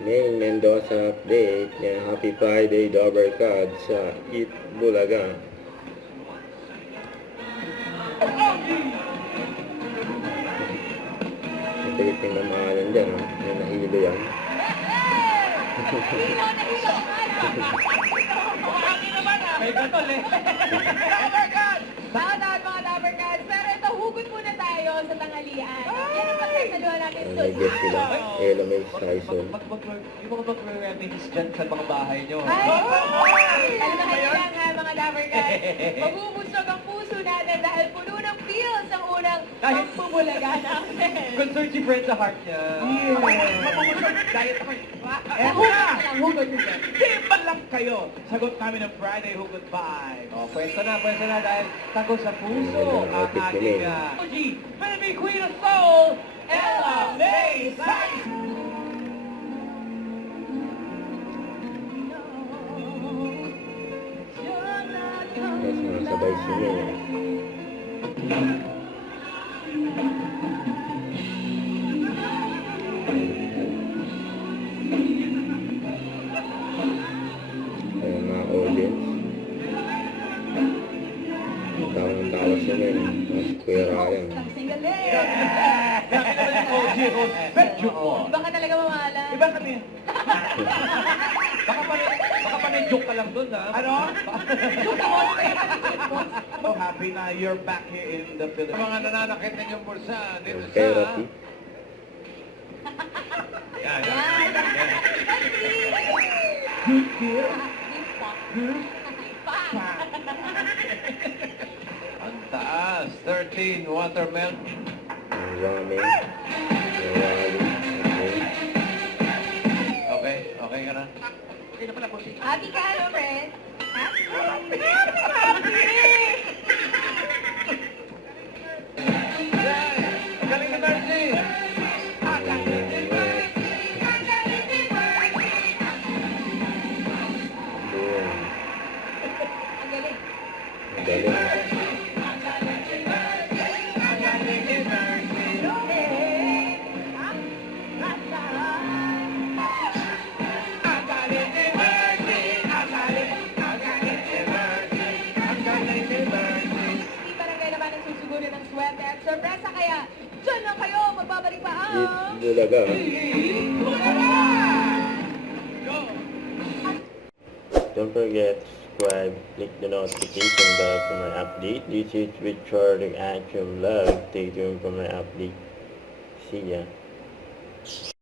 May Mendoza update. Yan, happy Friday, Dover Card sa Eat Bulaga. Natigit yung namahalan dyan, ha? May nahilo yan. May gatol eh. Tawad mga Lovercats. Pero ito, hugot muna tayo sa tanghalian. Yan ang pagkasaluhan natin Ang to. nag-get sila. Elo may Sison. Yung mga mag-reminis dyan sa mga bahay nyo. Ay! Kalmahan lang ha mga Lovercats. Magbubusog ang puso natin dahil puno ng feels ang unang pagpupulaga natin. Concerned si Fred sa heart niya. Dahil ako, Ang hugot nyo dyan. di ba lang kayo? Sagot namin ng Friday Hugot 5. Oh, pwesto na dahil tago sa puso ang ating OG, Baby Queen of Soul, Ella May Sison! Yes, mga sabay sila. Ayan, mga audience. Tawang-tawa sila. Mas Kuya Ryan. Ang single leg. Dami naman yung OG host. Medyo po. Iba ka talaga mamahalan. Iba kami. Baka pa na-joke ka lang dun, ha? Ano? So happy na you're back here in the Philippines. Mga nananakit na yung bulsa dito Yung sa... therapy. Yan. Yan. Good deal. Ang taas, 13 watermelon. Ang ramen. Ang wali. Okay. Okay ka na? Happy ka, ano, friend? Happy! Galing ka, Darcy! Doon. Ang galing. Ang galing. Hindi barangay naman ang susugurin ng swerte at sorpresa kaya dyan lang kayo magbabalik pa ang... Eat Bulaga. Don't forget to subscribe, click the notification bell for my update. This is Richard Action Vlog. Stay tuned for my update. See ya.